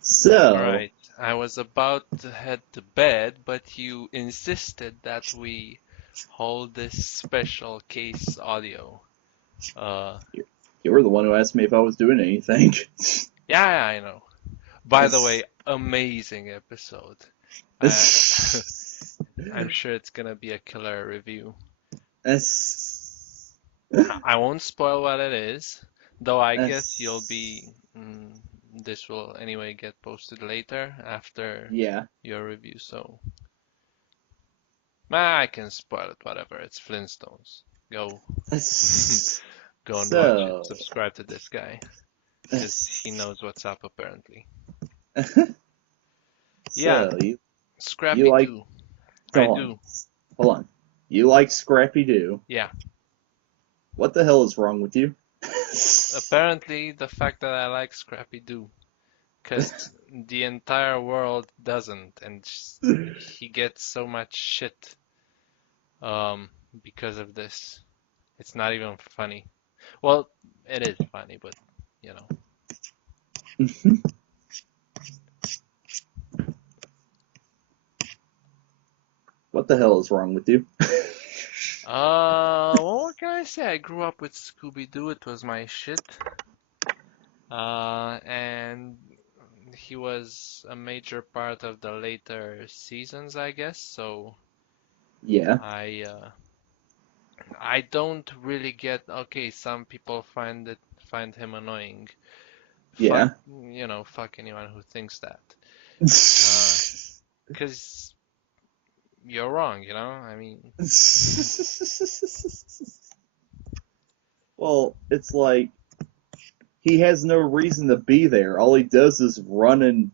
So, Alright, I was about to head to bed, but you insisted that we hold this special case audio. Uh, you were the one who asked me if I was doing anything. yeah, I know. By the way, amazing episode. I, I'm sure it's gonna be a killer review. That's, I won't spoil what it is, though I guess you'll that's, be. This will anyway get posted later after yeah. your review, so I can spoil it, whatever. It's Flintstones. Go, go and watch it. So, Subscribe to this guy, because he knows what's up apparently. Yeah, so you Scrappy like, Doo. I go on, do. hold on. You like Scrappy Doo. Yeah. What the hell is wrong with you? Apparently, the fact that I like Scrappy Doo, because the entire world doesn't, and he gets so much shit um because of this. It's not even funny. Well, it is funny, but you know. What the hell is wrong with you? Well, what can I say? I grew up with Scooby Doo. It was my shit. And he was a major part of the later seasons, I guess. So Yeah, I I don't really get. Okay, some people find him annoying. Fuck, yeah. fuck anyone who thinks that. Uh, 'Cause you're wrong, I mean, Well, it's like he has no reason to be there. All he does is run and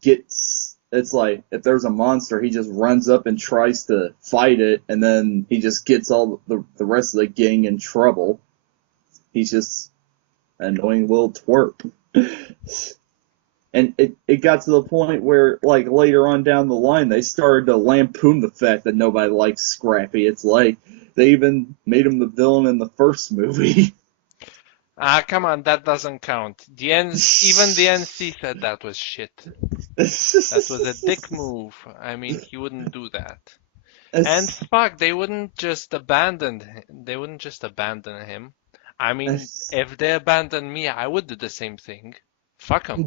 gets. It's like if there's a monster, he just runs up and tries to fight it, and then he just gets all the rest of the gang in trouble. He's just an annoying little twerp. And it got to the point where, like, later on down the line, they started to lampoon the fact that nobody likes Scrappy. It's like they even made him the villain in the first movie. come on, that doesn't count. Even the NC said that was shit. That was a dick move. I mean, he wouldn't do that. And fuck, they wouldn't just abandon him. I mean, if they abandoned me, I would do the same thing. Fuck them.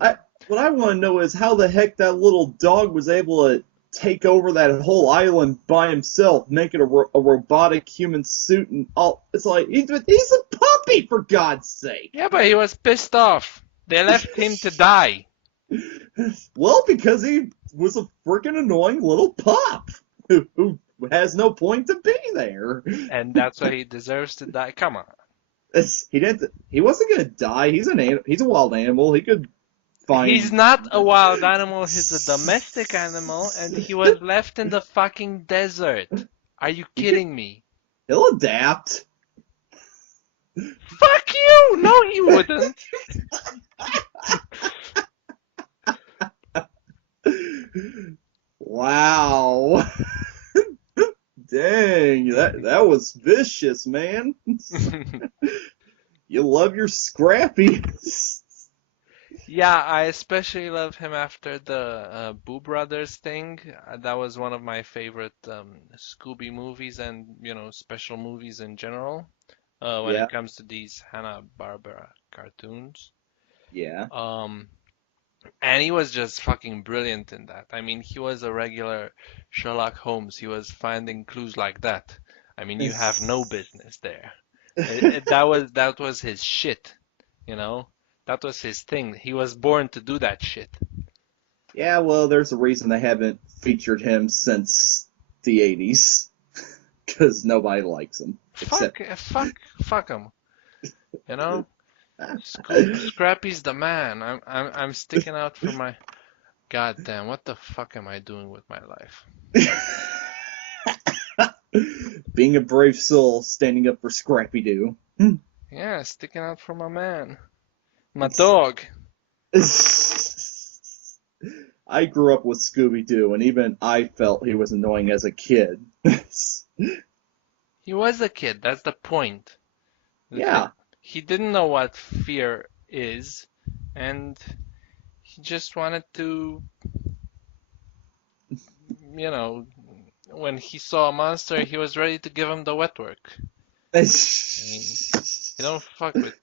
I, what I want to know is how the heck that little dog was able to take over that whole island by himself, make it a robotic human suit, and all. It's like he's a puppy, for God's sake. Yeah, but he was pissed off. They left him to die. Well, because he was a freaking annoying little pup who has no point to be there. And that's why he deserves to die. Come on. He didn't. He wasn't gonna die. He's a wild animal. He could He's find. not a wild animal, he's a domestic animal, and he was left in the fucking desert. Are you He could. kidding me? He'll adapt. Fuck you! No, he wouldn't. Wow. Dang, that was vicious, man. You love your Scrappy. Yeah, I especially love him after the Boo Brothers thing. That was one of my favorite Scooby movies and, special movies in general, when Yeah, it comes to these Hanna-Barbera cartoons. yeah. Um, And he was just fucking brilliant in that. I mean, he was a regular Sherlock Holmes. He was finding clues like that. I mean, you have no business there. That was his shit, you know? That was his thing. He was born to do that shit. Yeah, well, there's a reason they haven't featured him since the 80s. Because nobody likes him. Except. Fuck him. You know? Scrappy's the man. I'm sticking out for my. God damn, what the fuck am I doing with my life? Being a brave soul, standing up for Scrappy Doo. Yeah, sticking out for my man. My dog. I grew up with Scooby Doo, and even I felt he was annoying as a kid. He was a kid, that's the point. The thing, Yeah. he didn't know what fear is, and he just wanted to, you know, when he saw a monster, he was ready to give him the wet work. I mean, you don't fuck with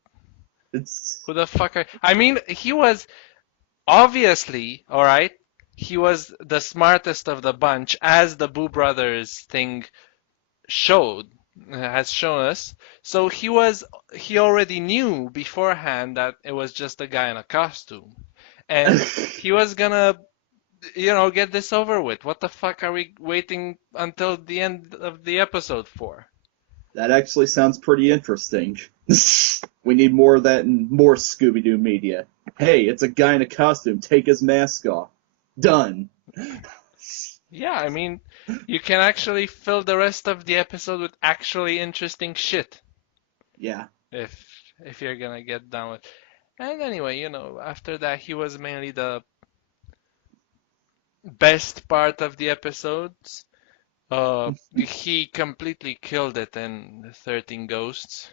It's who the fuck are. I mean, he was obviously, all right. He was the smartest of the bunch, as the Boo Brothers thing showed has shown us. So he already knew beforehand that it was just a guy in a costume, and he was gonna get this over with. What the fuck are we waiting until the end of the episode for? that actually sounds pretty interesting. We need more of that and more Scooby-Doo media. Hey, it's a guy in a costume. Take his mask off. Done. Yeah, I mean, you can actually fill the rest of the episode with actually interesting shit Yeah. if you're gonna get down with. And anyway, after that he was mainly the best part of the episodes. He completely killed it in 13 Ghosts.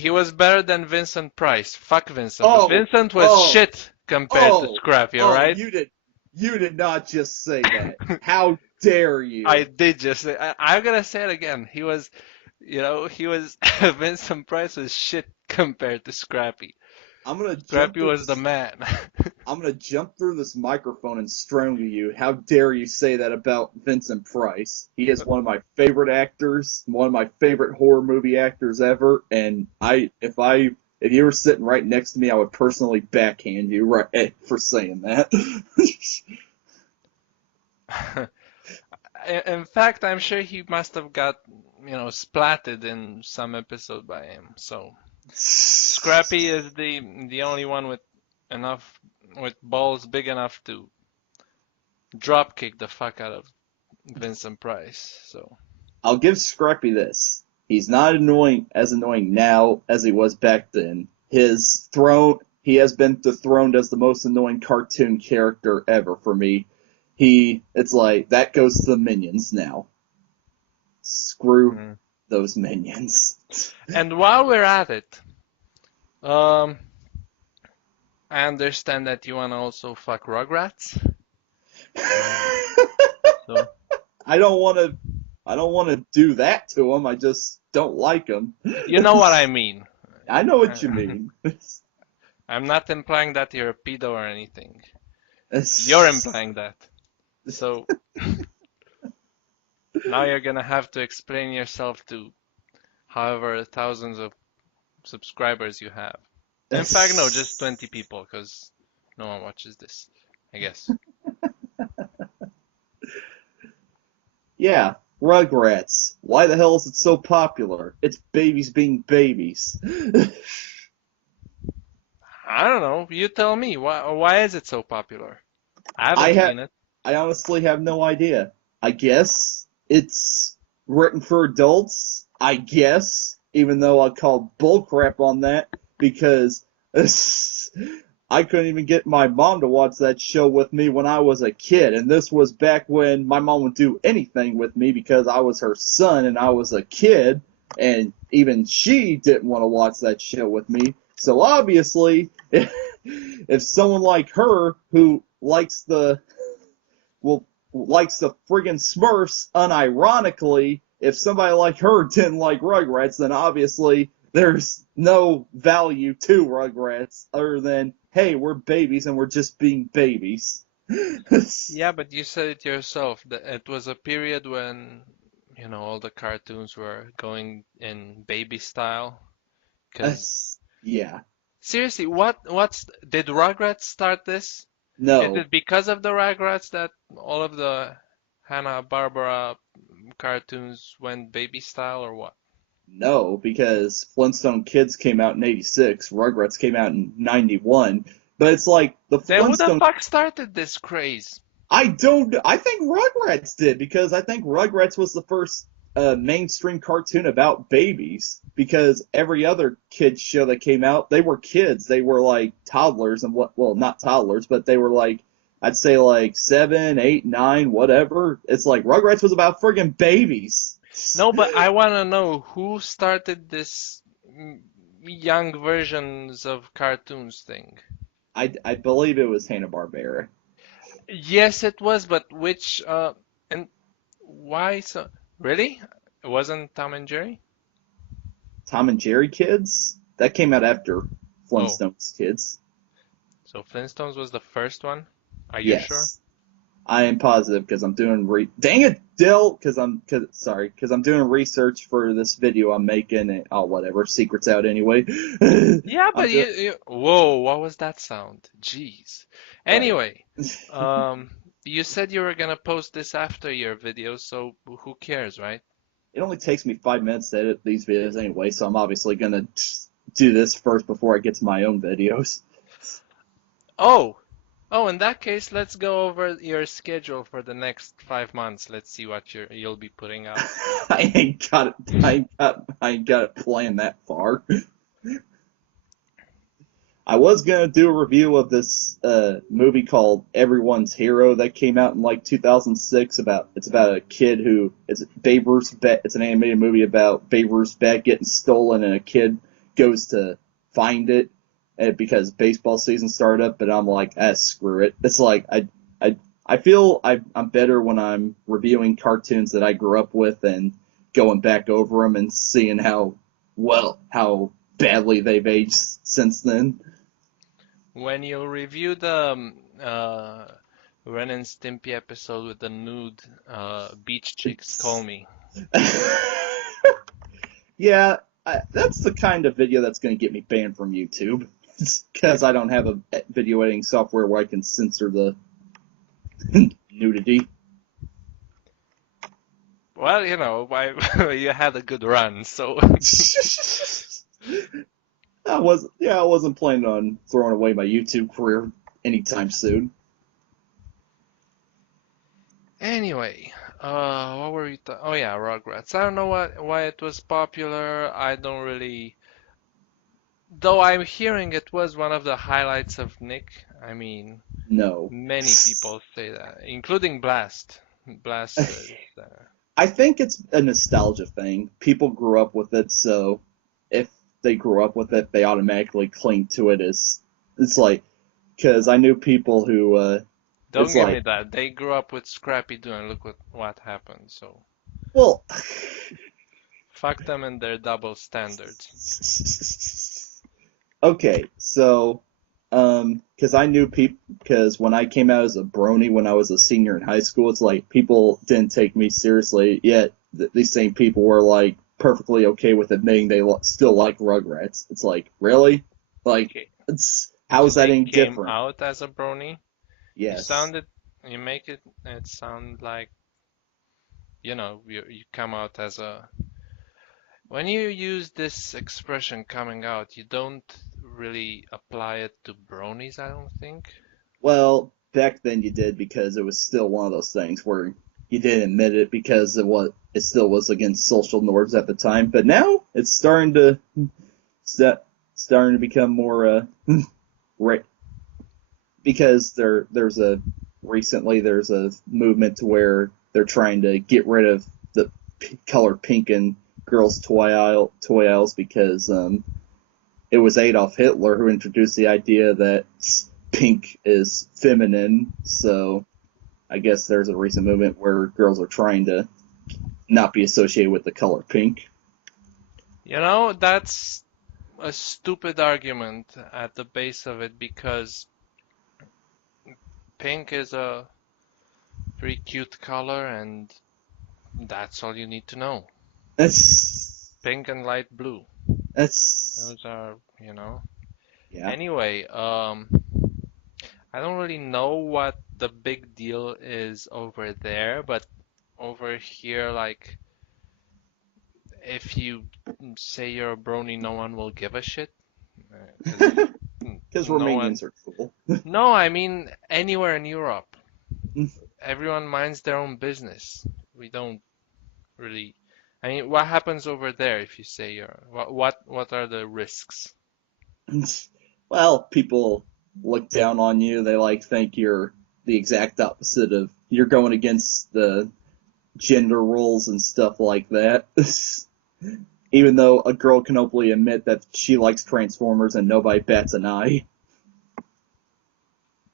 He was better than Vincent Price. Fuck Vincent. Oh, Vincent was oh, shit compared to oh, Scrappy, oh, alright? you did not just say that. How dare I you? did just say, I'm gonna say it again. He was, Vincent Price was shit compared to Scrappy. I'm gonna jump Scrappy through was the this man. I'm gonna jump through this microphone and strangle you. How dare you say that about Vincent Price? He is one of my favorite actors, one of my favorite horror movie actors ever, and if you were sitting right next to me, I would personally backhand you for saying that. In fact, I'm sure he must have got, splatted in some episode by him. So Scrappy is the only one with balls big enough to drop kick the fuck out of Vincent Price. So I'll give Scrappy this. He's not as annoying now as he was back then. He has been dethroned as the most annoying cartoon character ever for me. It's like, that goes to the minions now. Screw mm. those minions. And while we're at it, um, I understand that you wanna also fuck Rugrats. So I don't want to do that to him. I just don't like him. you know what I mean. I know what you I- mean. I'm not implying that you're a pedo or anything. You're implying that. So now you're gonna have to explain yourself to however thousands of subscribers you have. In fact, no, just 20 people, because no one watches this, I guess. Yeah, Rugrats. Why the hell is it so popular? It's babies being babies. I don't know. You tell me. Why is it so popular? I I haven't have seen it. I honestly have no idea. I guess it's written for adults. I guess, even though I call bullcrap on that because I couldn't even get my mom to watch that show with me when I was a kid, and this was back when my mom would do anything with me because I was her son and I was a kid, and even she didn't want to watch that show with me. So obviously, if someone like her who likes the friggin' Smurfs unironically, if somebody like her didn't like Rugrats, then obviously there's no value to Rugrats other than, hey, we're babies and we're just being babies. Yeah, but you said it yourself that it was a period when, all the cartoons were going in baby style. Because Yeah. seriously, did Rugrats start this? Is No. it because of the Rugrats that all of the Hanna-Barbera cartoons went baby style or what? No, because Flintstone Kids came out in '86, Rugrats came out in '91, but it's like the Then who the Flintstone. fuck started this craze? I think Rugrats did because I think Rugrats was the first mainstream cartoon about babies. Because every other kids show that came out, they were kids. They were like toddlers and well, not toddlers, but they were like, I'd say like 7, 8, 9, whatever. It's like Rugrats was about friggin' babies. No, but I want to know who started this young versions of cartoons thing. I believe it was Hanna-Barbera. Yes, it was, but which and why so? Really? It wasn't Tom and Jerry? Tom and Jerry Kids? That came out after Oh, Flintstones Kids. so Flintstones was the first one? Are you sure? Yes. I am positive because I'm doing dang it, Dill, because I'm doing research for this video I'm making. And, oh, whatever, secret's out anyway. Yeah, I'm but doing whoa, what was that sound? Jeez. sorry. Anyway, um, you said you were gonna post this after your video, so who cares, right? It only takes me 5 minutes to edit these videos anyway, so I'm obviously gonna do this first before I get to my own videos. Oh, oh, in that case, let's go over your schedule for the next 5 months. Let's see what you'll be putting out. I ain't got it planned that far. I was gonna do a review of this movie called Everyone's Hero that came out in like 2006. It's about a kid who it's Babe Ruth's bet. It's an animated movie about Babe Ruth's bet getting stolen, and a kid goes to find it because baseball season started up. But I'm like, screw it. It's like I feel I'm better when I'm reviewing cartoons that I grew up with and going back over them and seeing how badly they've aged since then. When you review the Ren and Stimpy episode with the nude beach chicks, call me. Yeah, that's the kind of video that's going to get me banned from YouTube. Because I don't have a video editing software where I can censor the nudity. Well, you had a good run, so I wasn't planning on throwing away my YouTube career anytime soon. anyway, what were you Oh yeah, Rugrats. I don't know why it was popular. I don't really, though I'm hearing it was one of the highlights of Nick. I mean, No. many people say that, including Blast. Blast says that. I think it's a nostalgia thing. People grew up with it, so if they grew up with it, they automatically cling to it as it's like because I knew people who Don't it's give me like, that. They grew up with Scrappy Doo and look what happened. So well, fuck them and their double standards. okay, so because I knew people because when I came out as a brony when I was a senior in high school, it's like people didn't take me seriously. Yet these same people were like perfectly okay with admitting they still like Rugrats. It's like really, like Okay. it's how You is that say any came different? out as a brony. You Yes. sounded, you make it sound like, you come out as a, when you use this expression coming out, you don't really apply it to bronies, I don't think. Well, back then you did because it was still one of those things where you didn't admit it because it still was against social norms at the time. But now it's sta- starting to become more right because there's a movement to where they're trying to get rid of the color pink in girls' toy aisles because it was Adolf Hitler who introduced the idea that pink is feminine. So I guess there's a recent movement where girls are trying to not be associated with the color pink. That's a stupid argument at the base of it because pink is a pretty cute color and that's all you need to know. That's Pink and light blue. that's Those are. yeah. Anyway, I don't really know what the big deal is over there, but over here, like, if you say you're a brony, no one will give a shit. Because Because no one. Romanians are cool. No, I mean anywhere in Europe. Everyone minds their own business. We don't really. I mean, what happens over there if you say you're. What are the risks? Well, people look down on you. They like think you're the exact opposite of you're going against the gender roles and stuff like that. Even though a girl can openly admit that she likes Transformers and nobody bats an eye.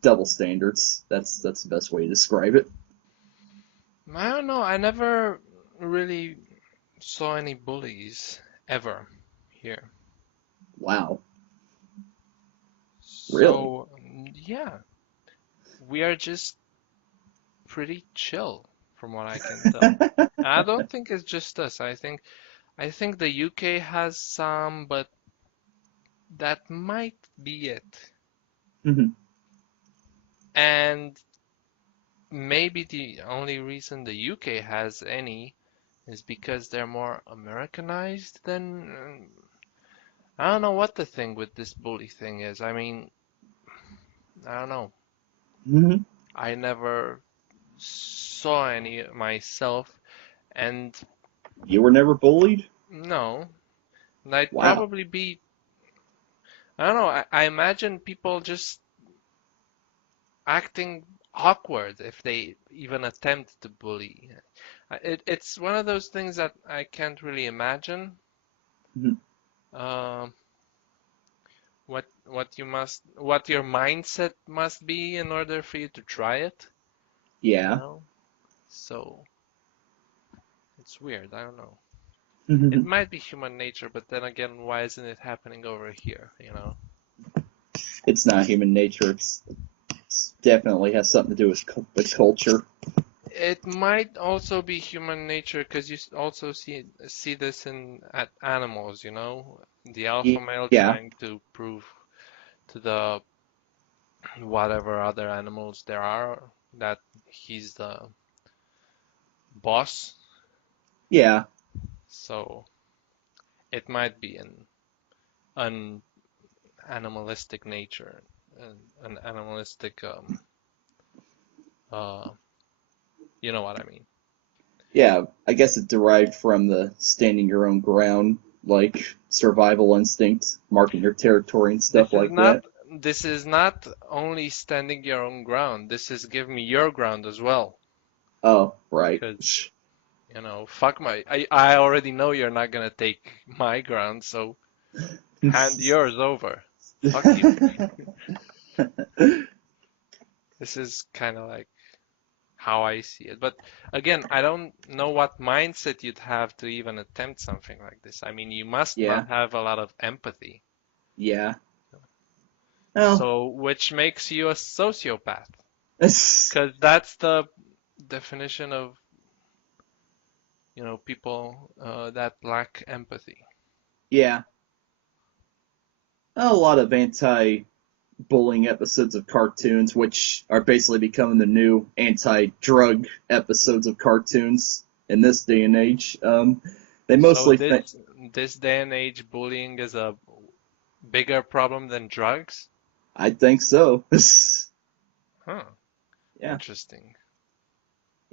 Double standards. That's the best way to describe it. I don't know. I never really saw any bullies ever here. Wow. Really? So, yeah, we are just pretty chill from what I can tell. I don't think it's just us. I think the UK has some, but that might be it. Mhm. And maybe the only reason the UK has any is because they're more Americanized than. I don't know what the thing with this bully thing is. I mean, I don't know. Mhm. I never saw any myself, and You were never bullied? no, and I'd Wow. probably be. I don't know. I imagine people just acting awkward if they even attempt to bully. It's one of those things that I can't really imagine. Mhm. Um, what your mindset must be in order for you to try it, you Yeah. know? So it's weird. I don't know. It Mhm. might be human nature, but then again, why isn't it happening over here, you know? It's not human nature. It's definitely has something to do with culture. It might also be human nature because you also see this in at animals, you know, the alpha male Yeah. trying to prove to the whatever other animals there are that he's the boss. Yeah. So it might be an animalistic nature, an animalistic uh, you know what I mean. Yeah. I guess it derived from the standing your own ground, like survival instinct, marking your territory and This stuff is like not that. this is not only standing your own ground. This is give me your ground as well. Oh, right. Because, you know, fuck I already know you're not gonna take my ground, so hand yours over. Fuck you. This is kind of like how I see it. But again, I don't know what mindset you'd have to even attempt something like this. I mean, you must Yeah. not have a lot of empathy. Yeah. Oh. So, which makes you a sociopath. Because that's the definition of, you know, people that lack empathy. Yeah. A lot of anti-bullying episodes of cartoons, which are basically becoming the new anti-drug episodes of cartoons in this day and age. They So mostly think, this day and age, bullying is a bigger problem than drugs? I think so. Huh, Yeah, interesting.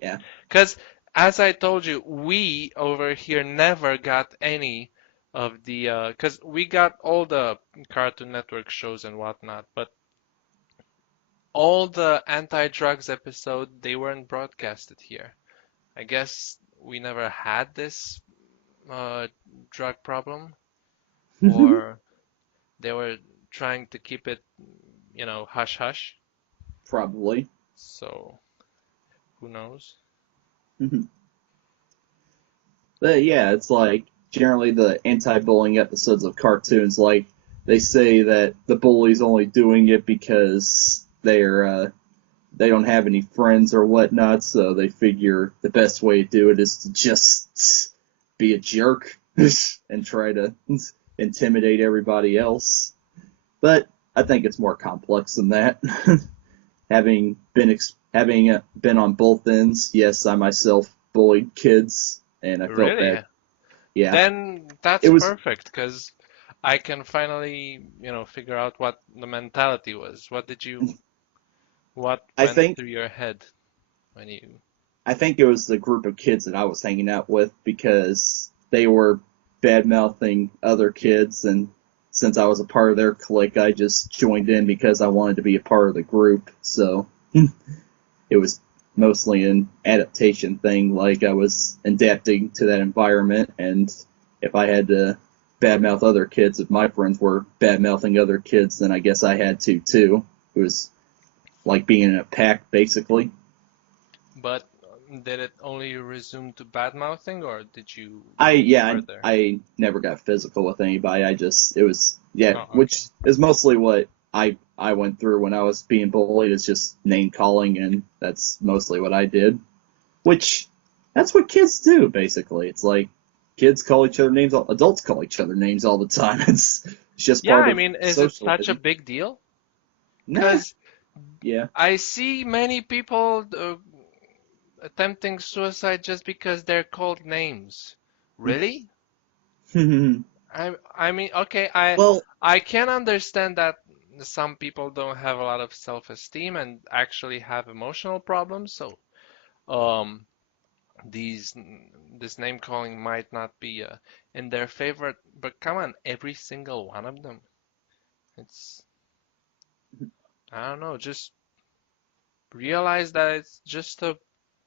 yeah. Because, as I told you, we over here never got any of the, because we got all the Cartoon Network shows and whatnot, but all the anti-drugs episode, they weren't broadcasted here. I guess we never had this uh, drug problem, or they were trying to keep it, you know, hush hush. Probably. So, who knows? But yeah, it's like generally the anti-bullying episodes of cartoons, like they say that the bully's only doing it because they don't have any friends or whatnot, so they figure the best way to do it is to just be a jerk and try to intimidate everybody else. But I think it's more complex than that. Having been on both ends, yes, I myself bullied kids, and I felt Really? bad. Yeah, Then it that's was. perfect because I can finally, you know, figure out what the mentality was. What I went think through your head when you, I think it was the group of kids that I was hanging out with because they were bad mouthing other kids, and since I was a part of their clique, I just joined in because I wanted to be a part of the group. So it was mostly an adaptation thing, like I was adapting to that environment, and if I had to badmouth other kids, if my friends were badmouthing other kids, then I guess I had to too. It was like being in a pack, basically. But did it only resume to bad mouthing, or did you I go yeah, further? I never got physical with anybody. I just it was yeah, Oh, okay. which is mostly what I went through when I was being bullied. It's just name calling, and that's mostly what I did. Which that's what kids do basically. It's like kids call each other names. Adults call each other names all the time. It's just Yeah, part I of mean, is it such a socializing. big deal? Nah, Because yeah. I see many people attempting suicide just because they're called names. Really? I mean, okay, Well, I can understand that some people don't have a lot of self-esteem and actually have emotional problems, so um these this name calling might not be in their favorite, but come on, every single one of them. It's I don't know, just realize that it's just a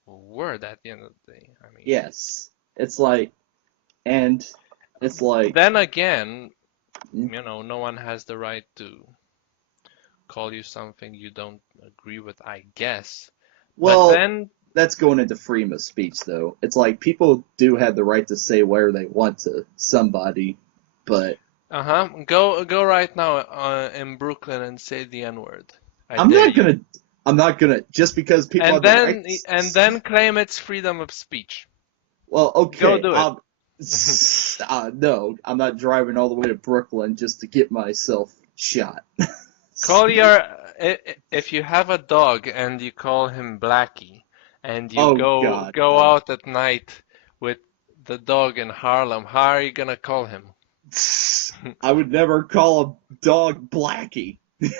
word at the end of the day. I mean, yes. It's like, and it's like, then again, no one has the right to call you something you don't agree with, I guess. But well, then, that's going into freedom of speech, though. It's like people do have the right to say whatever they want to somebody, but go right now in Brooklyn and say the N-word. I I'm dare not you. gonna. I'm not gonna just because people And have the right. then and then claim it's freedom of speech. Well, Go okay. do it. No, I'm not driving all the way to Brooklyn just to get myself shot. Call your if you have a dog and you call him Blackie and you Oh go God, go no. out at night with the dog in Harlem, how are you gonna call him? I would never call a dog Blackie.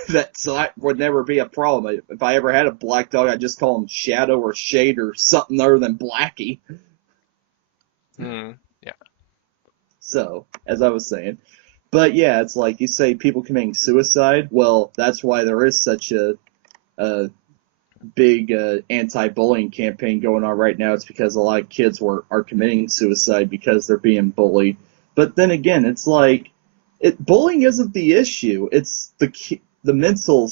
That would never be a problem. If I ever had a black dog, I'd just call him Shadow or Shade or something other than Blackie. Hmm. Yeah. So, as I was saying, but yeah, it's like you say people committing suicide. Well, that's why there is such a big anti-bullying campaign going on right now. It's because a lot of kids are committing suicide because they're being bullied. But then again, it's like bullying isn't the issue. It's the mental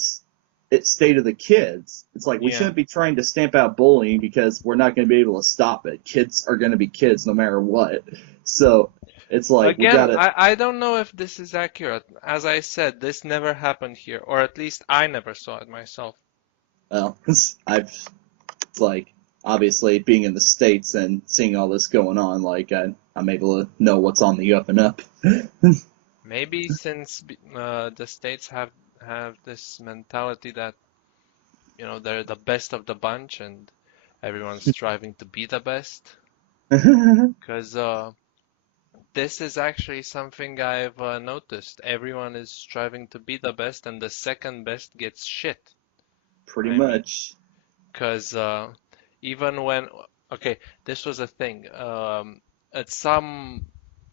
state of the kids. It's like we Yeah. shouldn't be trying to stamp out bullying because we're not going to be able to stop it. Kids are going to be kids no matter what. So it's like we Again, gotta. I don't know if this is accurate. As I said, this never happened here, or at least I never saw it myself. Well, I've like obviously being in the states and seeing all this going on, like I'm able to know what's on the up and up. Maybe since the states have this mentality that, they're the best of the bunch and everyone's striving to be the best. Because this is actually something I've noticed. Everyone is striving to be the best, and the second best gets shit. Pretty I mean, much. because even when, okay, this was a thing. At some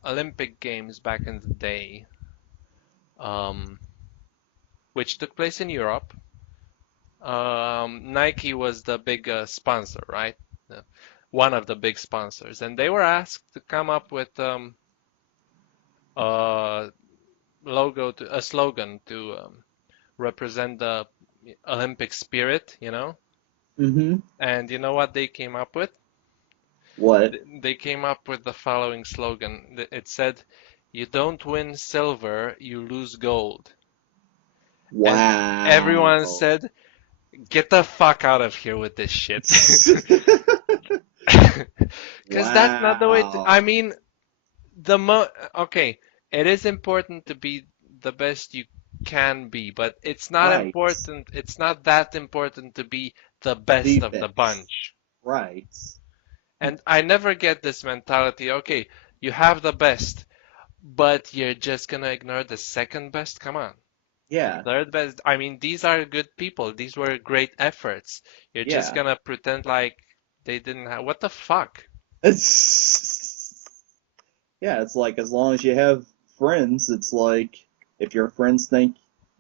Olympic Games back in the day, um, which took place in Europe, Nike was the big sponsor, right? Uh, One of the big sponsors, and they were asked to come up with a a slogan to represent the Olympic spirit. Mm-hmm. And you know what they came up with? What? They came up with the following slogan. It said, "You don't win silver, you lose gold." And everyone Wow. said, "Get the fuck out of here with this shit." Because that's not the way I Wow. mean, the mo okay, it is important to be the best you can be, but Right. it's not that important to be the best The of the best. bunch. Right. And I never get this mentality, okay, you have the best, but you're just gonna ignore the second best? Come on. Yeah. Third best, I mean, these are good people. These were great efforts. You're just Yeah. gonna pretend like they didn't have, what the fuck? It's yeah, it's like as long as you have friends, it's like if your friends think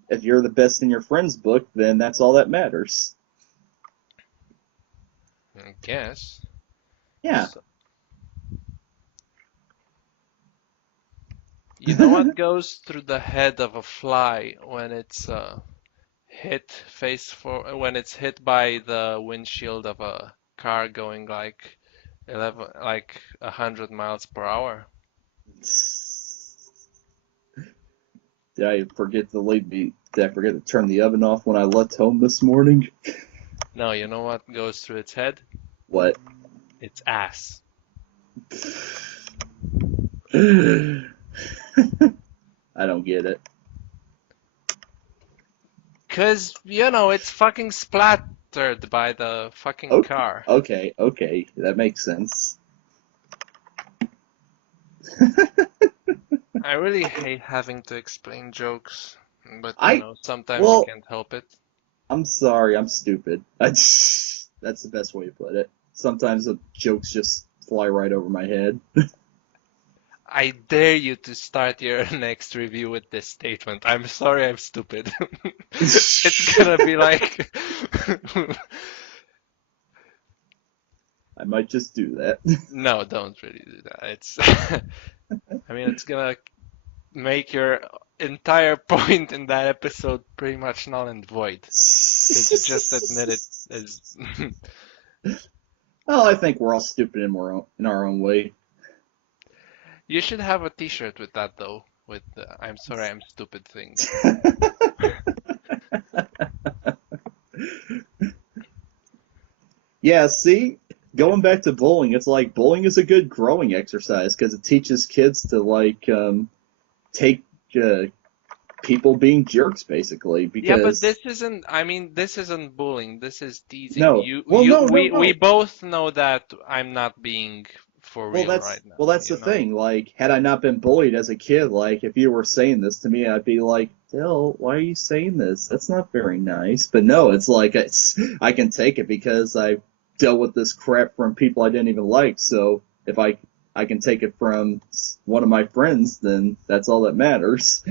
if you're the best in your friend's book, then that's all that matters. I guess. Yeah. So, You know what goes through the head of a fly when it's when it's hit by the windshield of a car going like 100 miles per hour? Did I forget to turn the oven off when I left home this morning? No, you know what goes through its head? What? Its ass. I don't get it. 'Cause, you know, it's fucking splattered by the fucking Okay, car. okay, that makes sense. I really hate having to explain jokes, but you I know, sometimes you well, can't help it. I'm sorry, I'm stupid. That's the best way to put it. Sometimes the jokes just fly right over my head. I dare you to start your next review with this statement. I'm sorry, I'm stupid. It's gonna be like, I might just do that. no, don't really do that. It's, I mean, it's gonna make your entire point in that episode pretty much null and void because you just admit it as. Well, I think we're all stupid in our own way. You should have a T-shirt with that though, with the "I'm sorry, I'm stupid" thing. Yeah, see, going back to bowling, it's like bowling is a good growing exercise because it teaches kids to take uh, people being jerks basically. Yeah, but Because this isn't, I mean, this isn't bullying. This is teasing. no, well, no, no, We no. both know that I'm not being for real right now, That's the you know? thing. Like, had I not been bullied as a kid, like if you were saying this to me, I'd be like, Dill, why are you saying this? That's not very nice. But no, I can take it because I dealt with this crap from people I didn't even like. So if I can take it from one of my friends, then that's all that matters.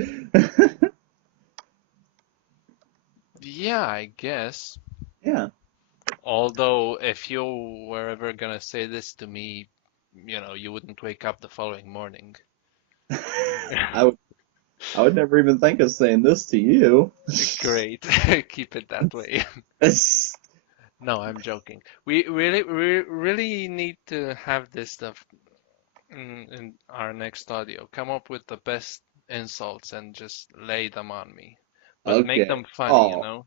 Yeah, I guess. Yeah. Although, if you were ever gonna say this to me, you know, you wouldn't wake up the following morning. I would I would never even think of saying this to you. Great. Keep it that way. It's, No, I'm joking. We really need to have this stuff in our next audio. Come up with the best insults and just lay them on me. But make okay. them funny, you Oh, know?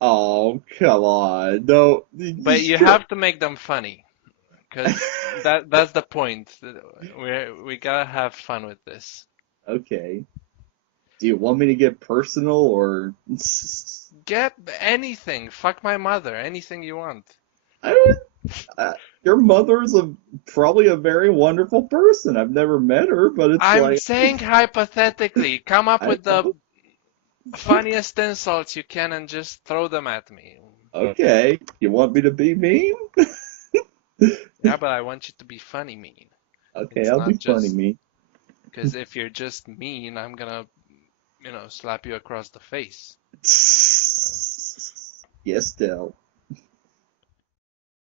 oh, come on. No. But you have to make them funny, because that's the point. We gotta have fun with this. Okay. Do you want me to get personal or Get anything. Fuck my mother. Anything you want. I don't, your mother is probably a very wonderful person. I've never met her, but it's I'm like saying hypothetically. Come up I with the know. funniest insults you can and just throw them at me. Okay. You want me to be mean? Yeah, but I want you to be funny mean. Okay, It's I'll be not funny just mean. because if you're just mean, I'm gonna, slap you across the face. Yes, Del.